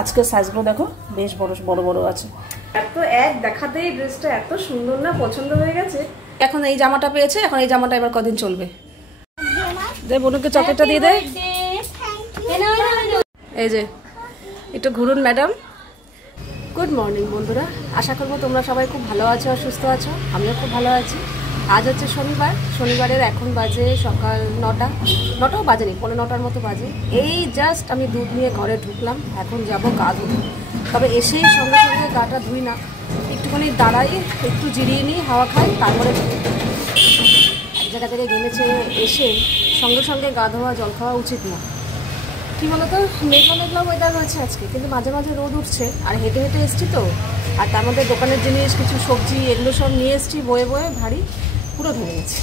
আজকে সাইজগুলো দেখো বেশ বড় বড় বড় আছে। এত এক দেখাতেই ড্রেসটা এত সুন্দর না, পছন্দ হয়ে গেছে। এখন এই জামাটা পেয়েছে, এখন এই জামাটা এবার কদিন চলবে। দে বোনকে চকলেটটা দিয়ে দে। এই যে একটু ঘুরুন ম্যাডাম। গুড মর্নিং বন্ধুরা, আশা করবো তোমরা সবাই খুব ভালো আছো আর সুস্থ আছো। আমিও খুব ভালো আছি। আজ হচ্ছে শনিবার। শনিবারের এখন বাজে সকাল 9টাও বাজেনি, 9:15 মতো বাজে। এই জাস্ট আমি দুধ নিয়ে ঘরে ঢুকলাম, এখন যাব গা ধুতে। তবে এসেই সঙ্গে সঙ্গে গাটা ধুই না, একটুখানি দাঁড়াই, একটু জিরিয়ে নিই, হাওয়া খাই, তারপরে এক জায়গা থেকে নেমেছে এসে সঙ্গে সঙ্গে গা ধোয়া জল খাওয়া উচিত না। কী বলতো, মেঘলা মেঘলা ওয়েদার রয়েছে আজকে, কিন্তু মাঝে মাঝে রোদ উঠছে। আর হেঁটে হেঁটে এসছি তো, আর তার মধ্যে দোকানের জিনিস, কিছু সবজি, এগুলো সব নিয়ে এসছি বয়ে বয়ে, ভারী পুরো ধরে গেছে।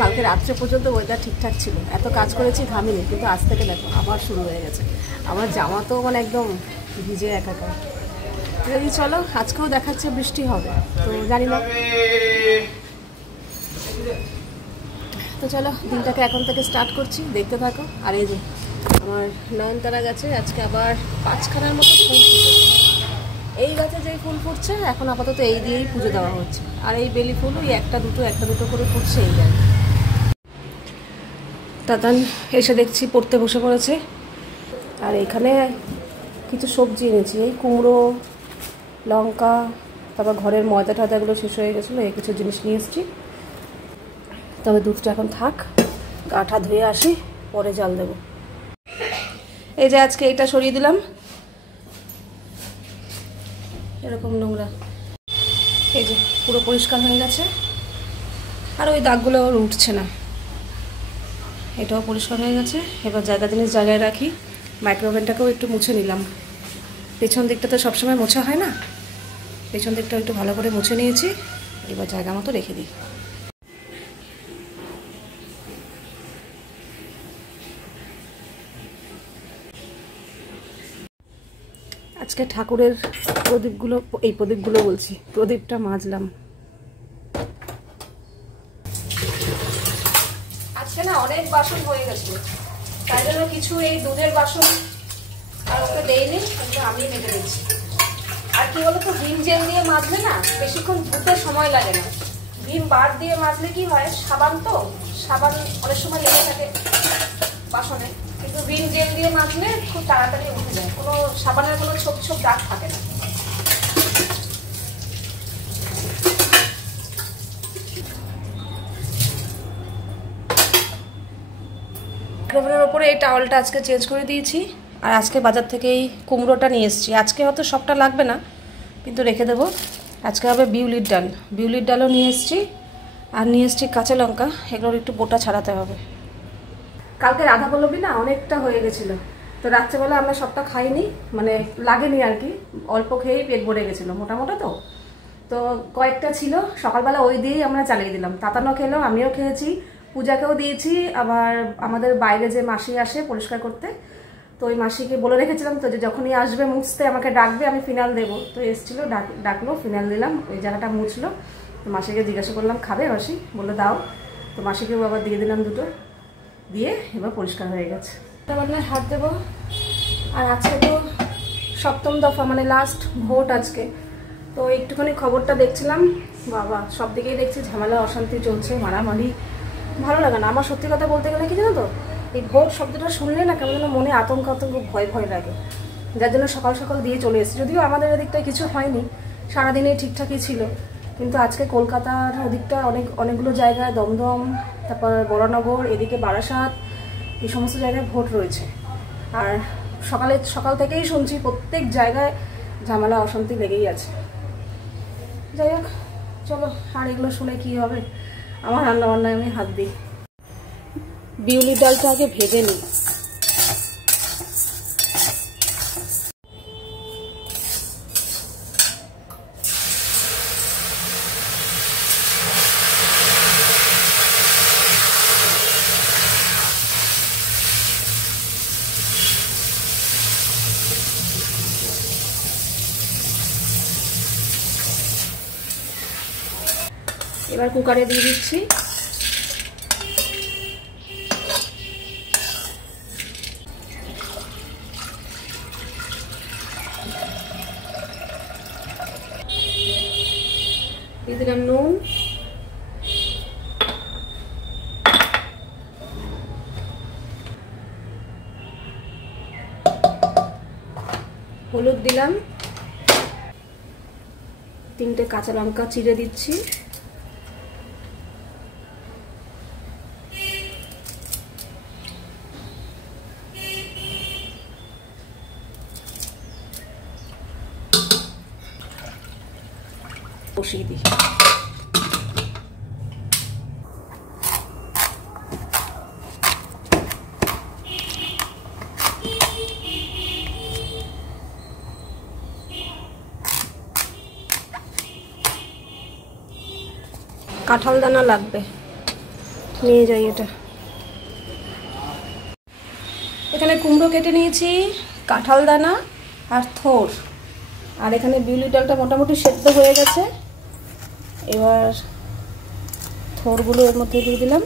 কালকে রাত্রে পর্যন্ত ওয়েদার ঠিকঠাক ছিল, এত কাজ করেছি ঘামিনি, কিন্তু আজ থেকে দেখো আবার শুরু হয়ে গেছে। আমার জামা তো মানে একদম ভিজে একাকার। যদি চলো, আজকেও দেখাচ্ছে বৃষ্টি হবে, তো জানি না। তো চলো দিনটাকে এখন থেকে স্টার্ট করছি, দেখতে থাকো। আর এই যে আমার নয়নতারা গাছে আজকে আবার 5খানার মতো ফুল ফুটেছে। এই গাছে যেই ফুল ফুটছে এখন আপাতত এই দিয়েই পুজো দেওয়া হচ্ছে। আর এই বেলি ফুল ওই একটা দুটো করে ফুটছে এই যায়। তাতান এসে দেখছি পড়তে বসে পড়েছে। আর এখানে কিছু সবজি এনেছি, এই কুমড়ো, লঙ্কা, তারপর ঘরের ময়দা টয়দাগুলো শেষ হয়ে গেছিলো, এই কিছু জিনিস নিয়ে এসেছি। তবে দুধটা এখন থাক, গাটা ধুয়ে আসি, পরে জাল দেব। এই যে আজকে এটা সরিয়ে দিলাম, এরকম নোংরা। এই যে পুরো পরিষ্কার হয়ে গেছে, আর ওই দাগগুলো আর উঠছে না। এটাও পরিষ্কার হয়ে গেছে। এবার জায়গা জিনিস জায়গায় রাখি। মাইক্রোওভেনটাকেও একটু মুছে নিলাম, পেছন দিকটা তো সবসময় মোছা হয় না, পেছন দিকটাও একটু ভালো করে মুছে নিয়েছি। এবার জায়গা মতো রেখে দিই। আজকে ঠাকুরের প্রদীপগুলো বলছি, প্রদীপটা মাজলাম। আজকে না অনেক বাসন হয়ে গেছে, তাই জন্য কিছু এই দুধের বাসন আর ওকে দেয়নি, আমি মেজে দিচ্ছি। আর কি বলতো, ভিম জেল দিয়ে মাজলে না বেশিক্ষণ ধুতে সময় লাগে না। ভিম বার দিয়ে মাজলে কি হয়, সাবান তো, সাবান অনেক সময় লেগে থাকে বাসনে, কিন্তু ভিম জেল দিয়ে মাজলে খুব তাড়াতাড়ি উঠে যায়, কোনো সাবানের কোনো ছোপ ছোপ দাগ থাকে না। মাইক্রোওভেনের ওপরে এই টাওয়ালটা আজকে চেঞ্জ করে দিয়েছি। আর আজকে বাজার থেকে এই কুমড়োটা নিয়ে এসেছি। আজকে হয়তো সবটা লাগবে না, কিন্তু রেখে দেবো। আজকে হবে বিউলির ডালও নিয়ে এসেছি। আর নিয়ে এসেছি কাঁচা লঙ্কা, এগুলোর একটু বোটা ছাড়াতে হবে। কালকে রাধা পল্লবী না অনেকটা হয়ে গেছিলো, তো রাত্রেবেলা আমরা সবটা খাইনি, মানে লাগেনি আর কি, অল্প খেয়েই পেট ভরে গেছিলো মোটামোটা। তো কয়েকটা ছিল, সকালবেলা ওই দিয়েই আমরা চালিয়ে দিলাম। তাতানো খেলো, আমিও খেয়েছি, পূজাকেও দিয়েছি। আবার আমাদের বাইরে যে মাসি আসে পরিষ্কার করতে, তো ওই মাসিকে বলে রেখেছিলাম তো যে যখনই আসবে মুছতে আমাকে ডাকবে, আমি ফিনাল দেবো। তো এসেছিলো, ডাকলো, ফিনাল দিলাম, ওই জায়গাটা মুছলো। তো মাসিকে জিজ্ঞাসা করলাম খাবে মাসি, বললো দাও। তো মাসিকেও আবার দিয়ে দিলাম দুটো, দিয়ে এবার পরিষ্কার হয়ে গেছে। রান্নায় হাত দেবো। আর আজকে তো 7ম দফা, মানে লাস্ট ভোট আজকে। তো একটুখানি খবরটা দেখছিলাম, বাবা সব দিকেই দেখছি ঝামেলা, অশান্তি চলছে, মারামারি, ভালো লাগে না। আমার সত্যি কথা বলতে গেলে কি জানো তো, এই ভোট শব্দটা শুনলে না কেমন যেন মনে আতঙ্ক ভয় লাগে, যার জন্য সকাল সকাল দিয়ে চলে এসেছি। যদিও আমাদের এদিকটায় কিছু হয়নি, সারাদিনে ঠিকঠাকই ছিল, কিন্তু আজকে কলকাতার ওদিকটা অনেকগুলো জায়গায়, দমদম, তারপর বরানগর, এদিকে বারাসাত, এই সমস্ত জায়গায় ভোট রয়েছে। আর সকাল থেকেই শুনছি প্রত্যেক জায়গায় ঝামেলা অশান্তি লেগেই আছে। যাই হোক চলো, আর এগুলো শুনে কি হবে, আমার রান্নাবান্নায় আমি হাত দিই। বিউলির ডালটা আগে ভেজে নিই। এবার কুকারে দিয়ে দিচ্ছি। দিলাম নুন, হলুদ দিলাম, 3টে কাঁচা লঙ্কা চিড়ে দিচ্ছি, বসিয়ে দিই। কাঁঠাল দানা লাগবে, নিয়ে যাই এটা। এখানে কুমড়ো কেটে নিয়েছি, কাঁঠাল দানা আর থোর, আর এখানে বিউলি ডালটা মোটামুটি সেদ্ধ হয়ে গেছে। এবার থোরগুলো এর মধ্যে দিয়ে দিলাম,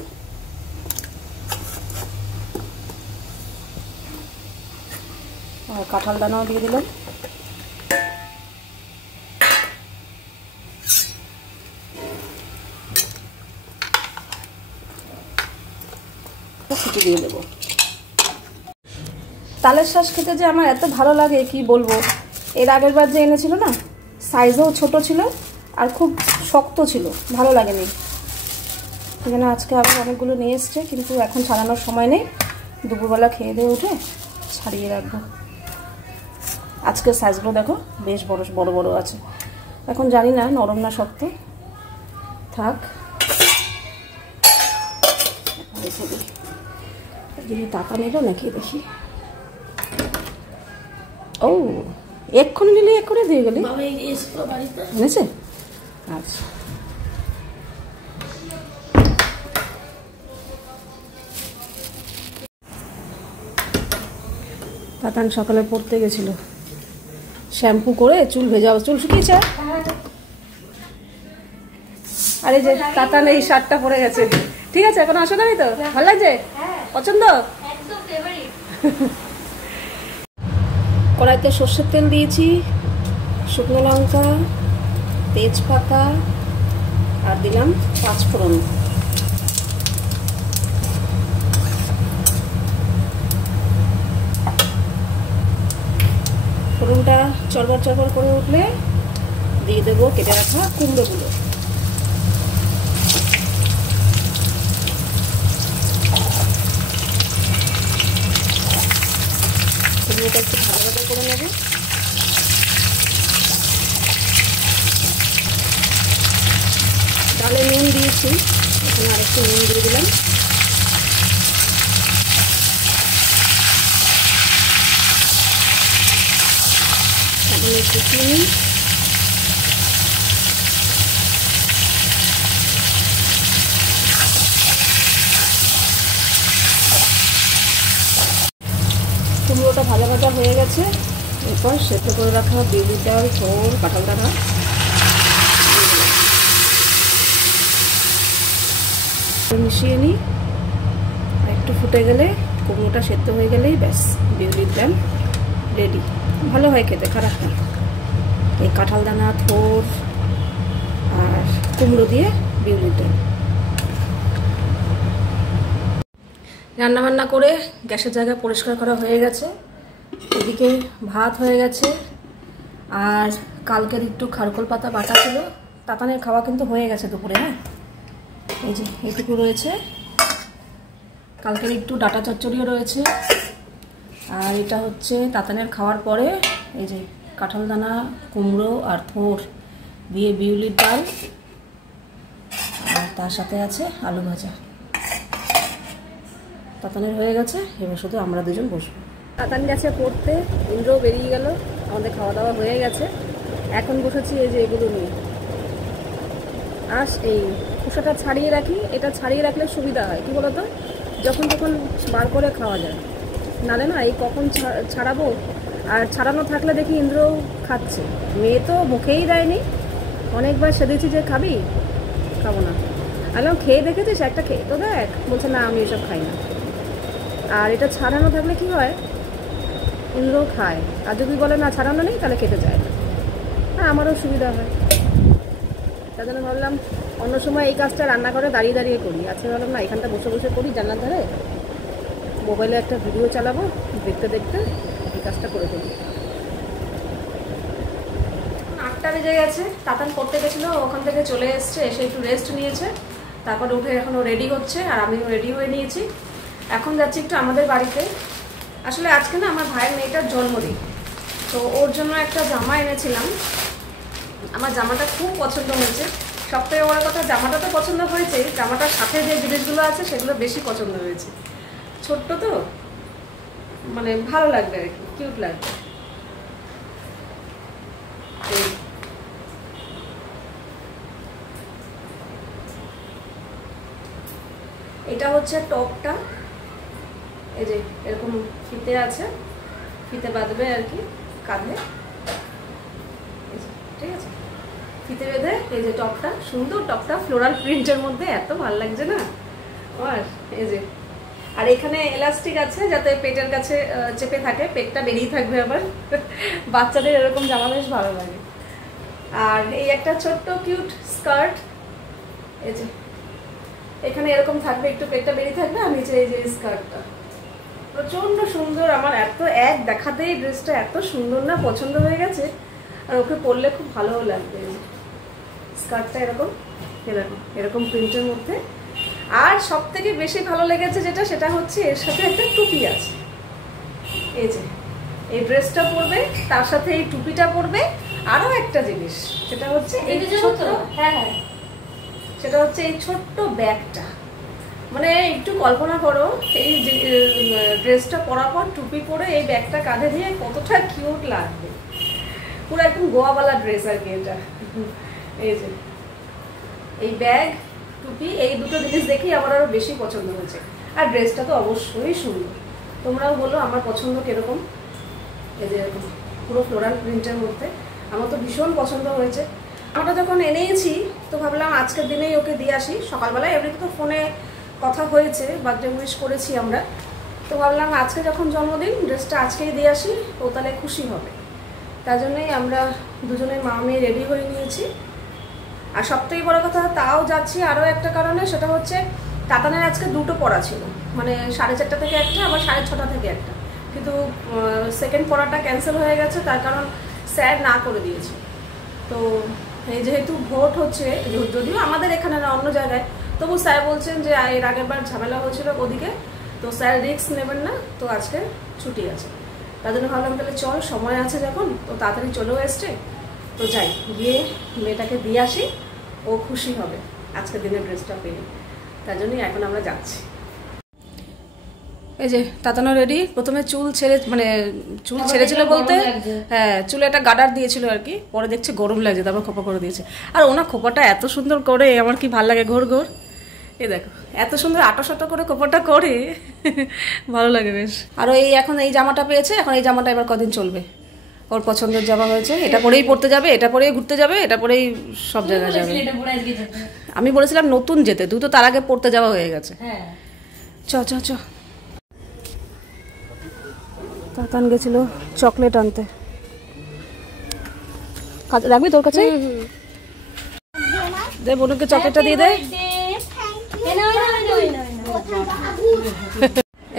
আর কাঁঠাল দানাও দিয়ে দিলাম। ছুটি দিয়ে দেবো। তালের শাঁস খেতে যে আমার এত ভালো লাগে কি বলবো। এর আগের বার যে এনেছিল না, সাইজও ছোট ছিল আর খুব শক্ত ছিল, ভালো লাগেনি। এখানে আজকে আবার অনেকগুলো নিয়ে এসছে, কিন্তু এখন ছাড়ানোর সময় নেই। দুপুরবেলা খেয়ে দিয়ে উঠে ছাড়িয়ে রাখবো। আজকের সাইজগুলো দেখো বেশ বড় বড় বড় আছে। এখন জানি না নরম না শক্ত, থাক। যদি টাকা নিল নাকি দেখি। ও এক্ষুনি নিলে এক্ষুনি দিয়ে গেলি, এনেছে? আচ্ছা, তাতান সকালে পড়তে গেছিল, শ্যাম্পু করে চুল ভেজা, চুল শুকিয়েছে। আর এই যে তাতান এই শার্টটা পরে গেছে। ঠিক আছে, এখন আসো না? তো ভালো লাগছে, পছন্দ? কড়াইতে সর্ষের তেল দিয়েছি, শুকনো লঙ্কা, তেজপাতা আর দিলাম 5 ফোড়ন। ফোড়নটা চড়বড় চড়বড় করে উঠলে দিয়ে দেবো কেটে রাখা কুমড়োগুলো। কুমড়োটা একটু ভালো ভালো করে নেবে। ডালে নুন দিয়েছি, এখানে আরেকটু নুন দিয়ে দিলাম। এখন একটু চিনি, কুমড়োটা ভাজা ভাজা হয়ে গেছে। এরপর সেদ্ধ করে রাখা বিউলির ডাল, থোর, কাঁঠাল দানা মিশিয়ে নিই। আর একটু ফুটে গেলে, কুমড়োটা সেদ্ধ হয়ে গেলেই ব্যাস বিউলির ডাল রেডি। ভালো হয় খেতে, খারাপ না। এই কাঁঠাল দানা, থোর আর কুমড়ো দিয়ে বিউলির ডাল। রান্নাবান্না করে গ্যাসের জায়গা পরিষ্কার করা হয়ে গেছে। এদিকে ভাত হয়ে গেছে, আর কালকের একটু খারকোল পাতা বাটা ছিল। তাতানের খাওয়া কিন্তু হয়ে গেছে দুপুরে। হ্যাঁ, এই যে এইটুকু রয়েছে। কালকের একটু ডাটা চচ্চড়িও রয়েছে। আর এটা হচ্ছে তাতানের খাওয়ার পরে এই যে কাঁঠাল দানা, কুমড়ো আর থোর দিয়ে বিউলির ডাল, আর তার সাথে আছে আলু ভাজা। তাতানের হয়ে গেছে, এবার শুধু আমরা দুজন বসবো। তাতান গেছে পড়তে, ইন্দ্রও বেরিয়ে গেল, আমাদের খাওয়া দাওয়া হয়ে গেছে। এখন বসেছি এই যে এগুলো নিয়ে। আর এই খোসাটা ছাড়িয়ে রাখি, এটা ছাড়িয়ে রাখলে সুবিধা হয় কি বলতো, যখন তখন বার করে খাওয়া যায়। নালে না এই কখন ছাড়াবো, আর ছাড়ানো থাকলে দেখি ইন্দ্রও খাচ্ছে। মেয়ে তো মুখেই দেয়নি, অনেকবার সেধেছি যে খাবি, খাবো না। আলাম খেয়ে দেখেছিস, একটা খেয়ে তো দেখ, বলছে না আমি এসব খাই না। আর এটা ছাড়ানো থাকলে কি হয়, ইন্দ্রও খায়। আর যদি বলে না ছাড়ানো নেই, তাহলে খেতে চায় না। আর আমারও সুবিধা হয়। তার জন্য ভাবলাম অন্য সময় এই কাজটা রান্না করে দাঁড়িয়ে দাঁড়িয়ে করি, আজকে ভাবলাম না এখানটা বসে বসে করি জানলার ধারে, মোবাইলে একটা ভিডিও চালাবো, দেখতে দেখতে এই কাজটা করে ফেলি। 8টা বেজে গেছে, তাতান পড়তে গেছিলো, ওখান থেকে চলে এসছে, এসে একটু রেস্ট নিয়েছে, তারপর উঠে এখনও রেডি হচ্ছে আর আমিও রেডি হয়ে নিয়েছি। এখন যাচ্ছি একটু আমাদের বাড়িতে। আসলে আজকে না আমার ভাইয়ের মেয়েটার জন্মদিন, তো ওর জন্য একটা জামা এনেছিলাম। আমার জামাটা খুব পছন্দ হয়েছে, সবথেকে বড় কথা জামাটা তো পছন্দ হয়েছে, জামাটার সাথে যে জিনিসগুলো আছে সেগুলো বেশি পছন্দ হয়েছে। ছোট্ট তো মানে ভালো লাগবে আর কি, কিউট লাগবে। এটা হচ্ছে টপটা, এই যে এরকম ফিতে আছে, ফিতে বাঁধবে আর কি কাঁধে, ঠিক আছে, ফিতে বেঁধে এই যে টপটা, সুন্দর টপটা ফ্লোরাল প্রিন্টের মধ্যে, এত ভালো লাগছে না আর এই যে, আর এখানে এলাস্টিক আছে যাতে পেটের কাছে চেপে থাকে, পেটটা বেরিয়ে থাকবে আবার বাচ্চাদের এরকম জামা বেশ ভালো লাগে। আর এই একটা ছোট্ট কিউট স্কার্ট, এই যে এখানে এরকম থাকবে, একটু পেটটা বেরিয়ে থাকবে, আর নিচে এই যে স্কার্টটা প্রচন্ড সুন্দর। আমার এত এক দেখাতেই ড্রেসটা এত সুন্দর না, পছন্দ হয়ে গেছে, আর ওকে পরলে খুব ভালোও লাগবে। স্কার্টটা এরকম এরকম এরকম প্রিন্টের মধ্যে, আর সব থেকে বেশি ভালো লেগেছে যেটা, সেটা হচ্ছে এর সাথে একটা টুপি আছে। এই যে এই ড্রেসটা পরবে, তার সাথে এই টুপিটা পরবে, আরও একটা জিনিস সেটা হচ্ছে এই ছোট্ট, হ্যাঁ সেটা হচ্ছে এই ছোট্ট ব্যাগটা। মানে একটু কল্পনা করো এই ড্রেসটা পরার পর টুপি পরে এই ব্যাগটা কাঁধে দিয়ে কতটা কিউট লাগবে, পুরো একদম গোয়াওয়ালা ড্রেস আর কি এটা। এই যে এই ব্যাগ টুপি এই দুটো জিনিস দেখেই আমার আরো বেশি পছন্দ হয়েছে, আর ড্রেসটা তো অবশ্যই সুন্দর। তোমরাও বলো আমার পছন্দ কিরকম। এই যে এরকম পুরো ফ্লোরাল প্রিন্টের মধ্যে, আমার তো ভীষণ পছন্দ হয়েছে। আমরা যখন এনেছি তো ভাবলাম আজকের দিনেই ওকে দিয়ে আসি। সকালবেলায় এমনিতে তো ফোনে কথা হয়েছে, বার্থডে উইশ করেছি আমরা, তো ভাবলাম আজকে যখন জন্মদিন ড্রেসটা আজকেই দিয়ে আসি, ও তাহলে খুশি হবে। তার জন্যই আমরা দুজনে মা মেয়ে রেডি হয়ে নিয়েছি। আর সবথেকে বড় কথা তাও যাচ্ছি আরও একটা কারণে, সেটা হচ্ছে তাতানের আজকে দুটো পড়া ছিল, মানে 4:30 থেকে একটা, আবার 6:30 থেকে একটা, কিন্তু সেকেন্ড পড়াটা ক্যান্সেল হয়ে গেছে, তার কারণ স্যার না করে দিয়েছে। তো এই যেহেতু ভোট হচ্ছে, যদিও আমাদের এখানে না অন্য জায়গায়, তবু স্যার বলছেন যে এর আগের বার ঝামেলা হয়েছিল ওদিকে, তো স্যার রিস্ক নেবেন না, তো আজকে ছুটি আছে। তার জন্য ভাবলাম তাহলে চল, সময় আছে যখন, তো তাড়াতাড়ি চলেও এসছে, তো যাই গিয়ে মেয়েটাকে দিয়ে আসি, ও খুশি হবে আজকের দিনের ড্রেসটা পেয়ে। তার জন্যই এখন আমরা যাচ্ছি। এই যে তাতানো রেডি, প্রথমে চুল ছেড়ে, মানে চুল ছেড়েছিল বলতে হ্যাঁ চুলে একটা গার্ডার দিয়েছিল আর কি, পরে দেখছে গরম লাগছে, তারপর খোপা করে দিয়েছে। আর ওনা খোপাটা এত সুন্দর করে, আমার কি ভালো লাগে, ঘোর ঘোর, এই দেখো এত সুন্দর আটো করে খোপাটা করে ভালো লাগে বেশ। আর এই এখন এই জামাটা পেয়েছে, এখন এই জামাটা এবার কদিন চলবে, ওর পছন্দের জামা হয়েছে, এটা পরেই পড়তে যাবে, এটা পরেই ঘুরতে যাবে, এটা পরেই সব জায়গায় যাবে। আমি বলেছিলাম নতুন যেতে, তুই তো তার আগে পড়তে যাওয়া হয়ে গেছে। চ চ চ। তাতান গেছিল চকলেট আনতে, রাখবি তোর কাছে, দে বোনকে চকলেটটা দিয়ে দে।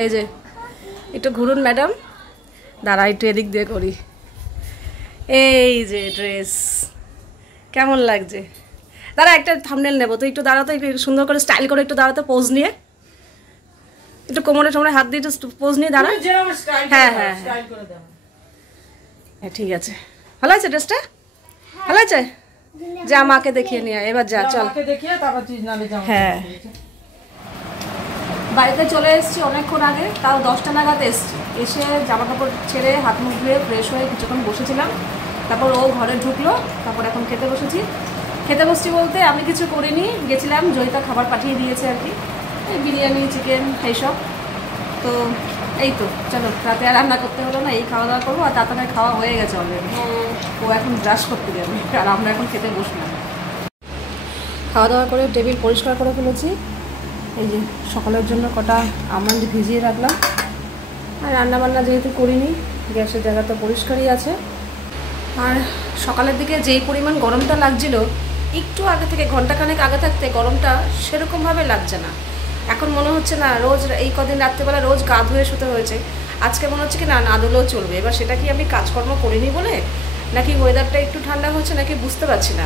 এই যে একটু ঘুরুন ম্যাডাম, দাঁড়া একটু এদিক দিয়ে করি। এই যে ড্রেস কেমন লাগছে, দাঁড়া একটা থাম্বনেল নেবো, তো একটু দাঁড়াতো, একটু সুন্দর করে স্টাইল করে একটু দাঁড়াতো, পোজ নিয়ে একটু কোমরে টোমরে হাত দিয়ে একটু পোজ নিয়ে দাঁড়া। হ্যাঁ হ্যাঁ হ্যাঁ ঠিক আছে, ভালো আছে ড্রেসটা, ভালো আছে, যা মাকে দেখিয়ে নিয়ে এবার, যা চল। হ্যাঁ বাড়িতে চলে এসেছি অনেকক্ষণ আগে, তাও 10টা নাগাদ এসেছি। এসে জামা কাপড় ছেড়ে হাত মুখ ধুয়ে ফ্রেশ হয়ে কিছুক্ষণ বসেছিলাম, তারপর ও ঘরে ঢুকলো, তারপর এখন খেতে বসেছি। খেতে বসছি বলতে আমি কিছু করিনি, গেছিলাম জয়িতা খাবার পাঠিয়ে দিয়েছে আর কি, এই বিরিয়ানি চিকেন এইসব। তো এই তো চলো, রাতে আর রান্না করতে হলো না, এই খাওয়া দাওয়া করবো। আর তাড়াতাড়ি খাওয়া হয়ে গেছে অলরেডি, ও এখন ব্রাশ করতে যাবে, আর আমরা এখন খেতে বসলাম। খাওয়া দাওয়া করে টেবিল পরিষ্কার করে ফেলেছি। এই যে সকালের জন্য কটা আমন্ড ভিজিয়ে রাখলাম, আর রান্নাবান্না যেহেতু করিনি, গ্যাসের জায়গা তো পরিষ্কারই আছে। আর সকালের দিকে যেই পরিমাণ গরমটা লাগছিল, একটু আগে থেকে ঘন্টাখানেক আগে থাকতে গরমটা সেরকমভাবে লাগছে না। এখন মনে হচ্ছে না রোজ এই কদিন রাত্রেবেলা রোজ গা ধুয়ে শুতে হয়েছে, আজকে মনে হচ্ছে কি না না ধুলেও চলবে। এবার সেটা কি আমি কাজকর্ম করিনি বলে, নাকি ওয়েদারটা একটু ঠান্ডা হচ্ছে, নাকি বুঝতে পারছি না।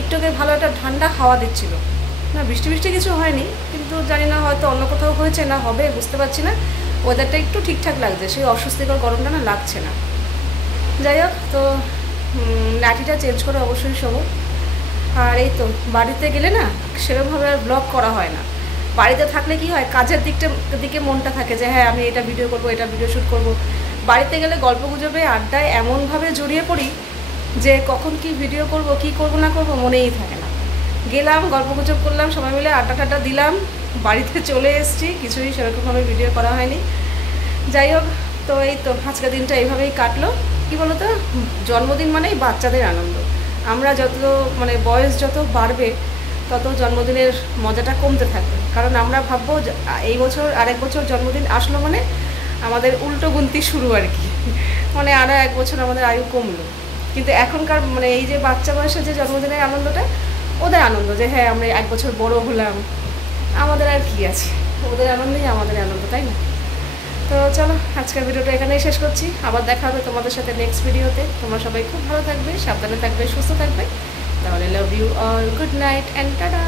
একটু আগে ভালো একটা ঠান্ডা হাওয়া দিচ্ছিল, না বৃষ্টি কিছু হয়নি, কিন্তু জানি না হয়তো অন্য কোথাও হয়েছে না হবে, বুঝতে পারছি না। ওয়েদারটা একটু ঠিকঠাক লাগছে, সেই অস্বস্তিকর গরমটা না লাগছে না। যাই হোক, তো নাটিটা চেঞ্জ করে অবশ্যই শোবো। আর এই তো বাড়িতে গেলে না সেরকমভাবে আর ব্লগ করা হয় না। বাড়িতে থাকলে কি হয়, কাজের দিকে মনটা থাকে যে হ্যাঁ আমি এটা ভিডিও করব, এটা ভিডিও শ্যুট করব। বাড়িতে গেলে গল্প গুজবে আড্ডায় এমনভাবে জড়িয়ে পড়ি যে কখন কি ভিডিও করব, কি করব না করব মনেই থাকে না। গেলাম, গল্প গুজব করলাম, সবাই মিলে আড্ডা টাড্ডা দিলাম, বাড়িতে চলে এসেছি, কিছুই সেরকমভাবে ভিডিও করা হয়নি। যাই হোক, তো এই তো আজকের দিনটা এইভাবেই কাটলো। কি বলো তো, জন্মদিন মানেই বাচ্চাদের আনন্দ। আমরা যত মানে বয়স যত বাড়বে তত জন্মদিনের মজাটা কমতে থাকবে, কারণ আমরা ভাববো এই বছর আরেক বছর জন্মদিন আসলো মানে আমাদের উল্টো গুনতি শুরু আর কি, মানে আরও এক বছর আমাদের আয়ু কমলো। কিন্তু এখনকার মানে এই যে বাচ্চা বয়সের যে জন্মদিনের আনন্দটা, ওদের আনন্দ যে হ্যাঁ আমরা এক বছর বড় হলাম, আমাদের আর কি আছে, ওদের আনন্দেই আমাদের আনন্দ, তাই না? তো চলো আজকের ভিডিওটা এখানেই শেষ করছি, আবার দেখা হবে তোমাদের সাথে নেক্সট ভিডিওতে। তোমরা সবাই খুব ভালো থাকবে, সাবধানে থাকবে, সুস্থ থাকবে। তাহলে love you all, good night and tata.